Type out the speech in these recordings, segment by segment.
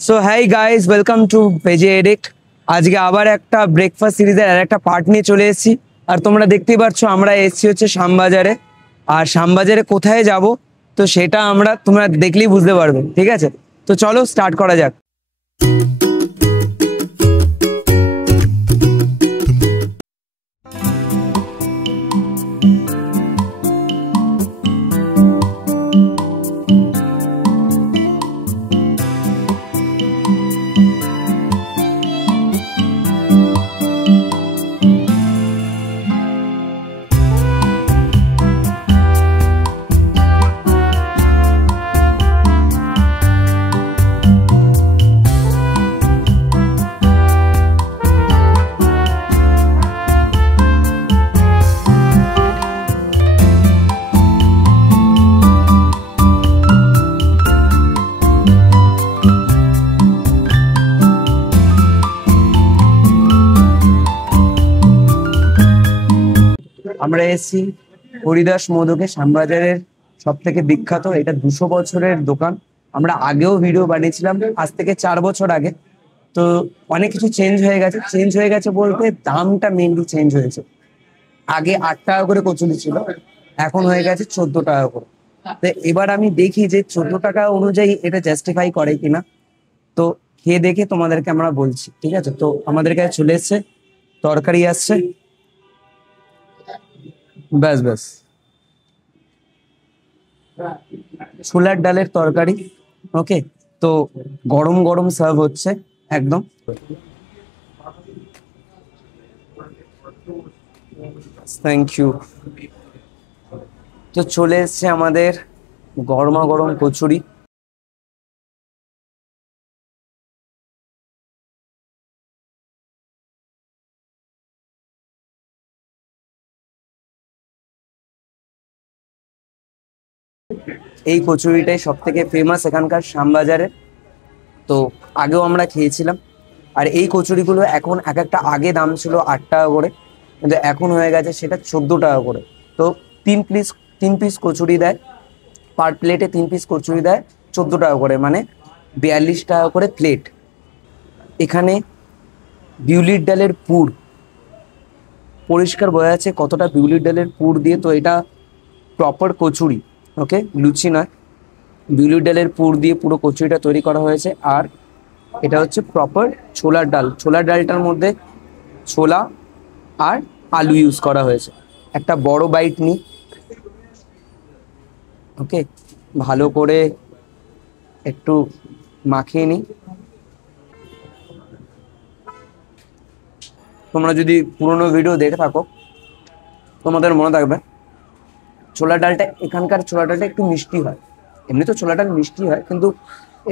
So hi guys, welcome to Veggie Addict. আজকে আবার একটা ব্রেকফাস্ট সিরিজের আর একটা পার্ট নিয়ে চলে এসেছি। আর তোমরা দেখতেই পাচ্ছ আমরা এসেছি হচ্ছে শ্যামবাজারে। আর শ্যামবাজারে কোথায় যাব তো সেটা তোমরা দেখলেই বুঝতে পারবে, ঠিক আছে? তো চলো স্টার্ট করা যাক। আমরা এসেছি হরিদাস মোদকে, শ্যামবাজারের সব থেকে বিখ্যাত। এটা 200 বছরের দোকান। আমরা আগেও ভিডিও বানিয়েছিলাম আজ থেকে 4 বছর আগে। তো অনেক কিছু চেঞ্জ হয়ে গেছে বলতে দামটা মেনলি চেঞ্জ হয়েছে। আগে 8 টাকা করে কচুরি ছিল, এখন হয়ে গেছে 14 টাকা করে। তো এবার আমি দেখি যে 14 টাকা অনুযায়ী এটা জাস্টিফাই করে কিনা। তো খেয়ে দেখে তোমাদেরকে আমরা বলছি, ঠিক আছে? তো আমাদের কাছে চলে এসছে, তরকারি আসছে, ব্যাস ব্যাস ছোলার ডালের তরকারি। ওকে, তো গরম গরম সার্ভ হচ্ছে একদম। Thank you. তো চলে এসছে আমাদের গরমা গরম কচুরি। এই কচুরিটাই সব থেকে ফেমাস এখানকার শ্যামবাজারে। তো আগেও আমরা খেয়েছিলাম। আর এই কচুরিগুলো এখন এক একটা, আগে দাম ছিল 8 টাকা করে, কিন্তু এখন হয়ে গেছে সেটা 14 টাকা করে। তো 3 পিস কচুরি দেয়, পার প্লেটে 3 পিস কচুরি দেয় 14 টাকা করে, মানে 42 টাকা করে প্লেট। এখানে বিউলির ডালের পুর, পরিষ্কার বোঝা যাচ্ছে কতটা বিউলির ডালের পুর দিয়ে। তো এটা প্রপার কচুরি, ওকে, লুচি নয়। বিউলির ডালের পুর দিয়ে পুরো কচুরিটা তৈরি করা হয়েছে। আর এটা হচ্ছে প্রপার ছোলার ডাল। ছোলার ডালটার মধ্যে ছোলা আর আলু ইউজ করা হয়েছে। একটা বড় বাইট নিই, ওকে, ভালো করে একটু মাখিয়ে নিই। তোমরা যদি পুরোনো ভিডিও দেখে থাকো তোমাদের মনে থাকবে ছোলার ডালটা, এখানকার ছোলার ডালটা একটু মিষ্টি হয়। এমনি তো ছোলা ডাল মিষ্টি হয়, কিন্তু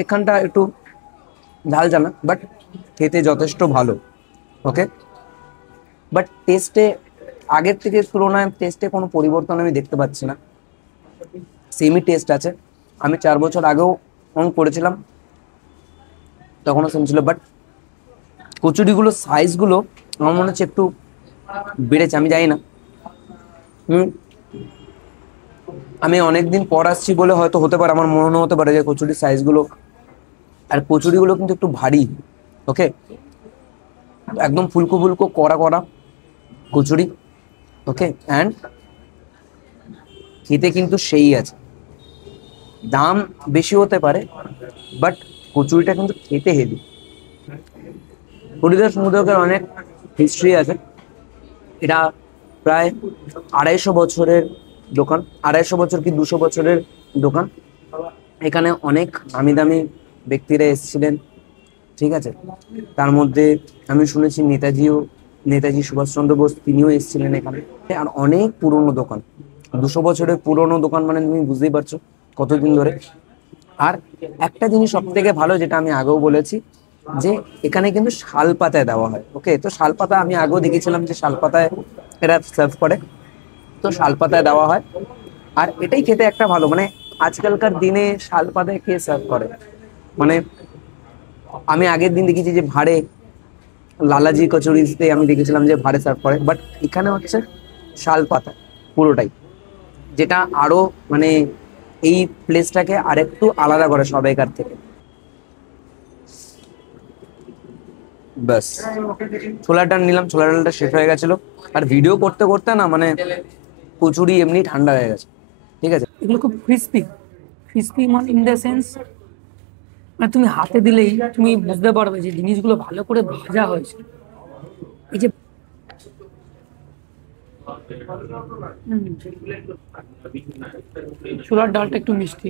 এখানটা একটু ঝাল জানা, বাট খেতে যথেষ্ট ভালো। ওকে, বাট টেস্টে আগের থেকে তুলনায় টেস্টে কোনো পরিবর্তন আমি দেখতে পাচ্ছি না, সেমই টেস্ট আছে। আমি 4 বছর আগেও অন করেছিলাম, তখনও সেম ছিল। বাট কচুরিগুলো সাইজগুলো আমার মনে হচ্ছে একটু বেড়েছে, আমি জানি না। আমি অনেকদিন পর আসছি বলে হয়তো হতে পারে, আমার মনে হতে পারে যে কচুরির সাইজগুলো, আর কচুরিগুলো কিন্তু একটু ভারী। ওকে, একদম ফুলকো ফুলকো কড়া কড়া কচুরি। ওকে, অ্যান্ড খেতে কিন্তু সেই আছে। দাম বেশি হতে পারে, বাট কচুরিটা কিন্তু খেতে হেভি। হরিদাস মোদকের অনেক হিস্ট্রি আছে। এটা প্রায় 250 বছরের দোকান, 250 বছর কি 200 বছরের দোকান। এখানে অনেক নামি দামি ব্যক্তিরা এসেছিলেন, ঠিক আছে? তার মধ্যে আমি শুনেছি নেতাজি সুভাষচন্দ্র বোস, তিনিও এসেছিলেন এখানে। আর অনেক পুরনো দোকান, 200 বছরের পুরনো দোকান, মানে তুমি বুঝতেই পারছো কতদিন ধরে। আর একটা জিনিস সব থেকে ভালো, যেটা আমি আগেও বলেছি, যে এখানে কিন্তু শাল পাতায় দেওয়া হয়। ওকে, তো শাল পাতা আমি আগেও দেখেছিলাম যে শাল পাতায় এরা সার্ভ করে, তো শাল পাতায় দেওয়া হয়। আর এটাই খেতে একটা ভালো, মানে আজকালকার দিনে শাল পাতায় কে সার্ভ করে? মানে আমি আগের দিন দেখেছি যে ভাড়ে, লালাজি কচুরিতে আমি দেখেছিলাম যে ভাড়ে সার্ভ করে, বাট এখানে হচ্ছে শাল পাতা পুরোটাই, যেটা আরো এই প্লেসটাকে আরেকটু আলাদা করে সবাইকার থেকে। ব্যাস ছোলার ডাল নিলাম, ছোলার ডালটা শেষ হয়ে গেছিল। আর ভিডিও করতে করতে না মানে কচুরি এমনি ঠান্ডা হয়ে গেছে। ঠিক আছে, এগুলো খুব ক্রিস্পি, ক্রিস্পি মানে ইন দ্য সেন্স মানে তুমি হাতে দিলেই তুমি বুঝতে পারবে যে জিনিসগুলো ভালো করে ভাজা হয়েছে। এই যে ছোলার ডালটা একটু মিষ্টি,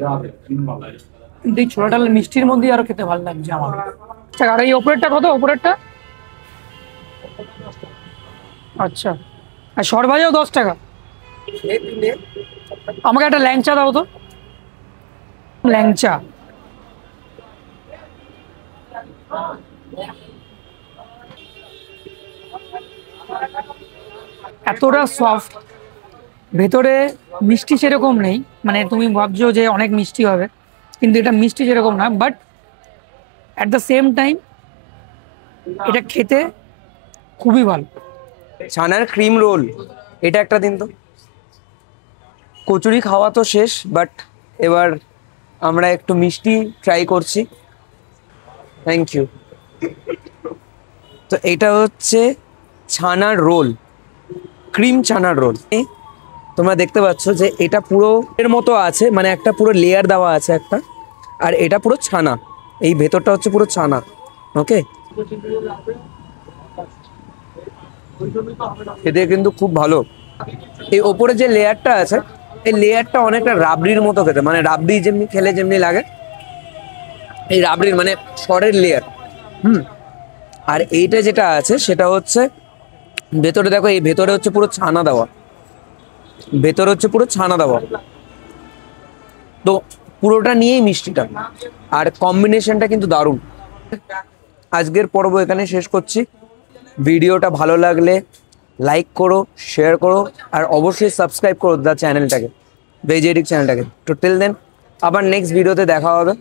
কিন্তু এই ছোলা ডালের মিষ্টির মধ্যেই আরো খেতে ভালো লাগছে আমার। আচ্ছা, আর এই ওপরেরটা কত? ওপরেরটা আচ্ছা, আর সরভাজাও 10 টাকা। আমাকে একটা ল্যাংচা দাও তো, ল্যাংচা। এতটা সফট, ভেতরে মিষ্টি সেরকম নেই, মানে তুমি ভাবছো যে অনেক মিষ্টি হবে, কিন্তু এটা মিষ্টি সেরকম না, but at the same time এটা খেতে খুবই ভালো। ছানার ক্রিম রোল, এটা একটা দিন তো। কচুরি খাওয়া তো শেষ, বাট এবার আমরা একটু মিষ্টি ট্রাই করছি। Thank you. তো এটা হচ্ছে ছানার রোল, ক্রিম ছানার রোল। তোমরা দেখতে পাচ্ছ যে এটা পুরো এর মতো আছে, মানে একটা পুরো লেয়ার দেওয়া আছে একটা, আর এটা পুরো ছানা, এই ভেতরটা হচ্ছে পুরো ছানা। ওকে, খেতে কিন্তু খুব ভালো। এই ওপরে যে লেয়ারটা আছে, এই লেয়ারটা অনেকটা রাবড়ির মতো খেতে, মানে রাবড়ি যেমনি খেলে যেমনি লাগে, এই রাবড়ির মানে সরের লেয়ার। আর এইটা যেটা আছে সেটা হচ্ছে ভেতরে, দেখো এই ভেতরে হচ্ছে পুরো ছানা দেওয়া, ভেতরে হচ্ছে পুরো ছানা দেওয়া। তো পুরোটা নিয়েই মিষ্টিটা, আর কম্বিনেশনটা কিন্তু দারুণ। আজকের পর্ব এখানে শেষ করছি। ভিডিওটা ভালো লাগলে লাইক করো, শেয়ার করো, আর অবশ্যই সাবস্ক্রাইব করো দ্য চ্যানেলটাকে, ভেজিটেরিক চ্যানেলটাকে। তো টিল দেন, আবার নেক্সট ভিডিওতে দেখা হবে।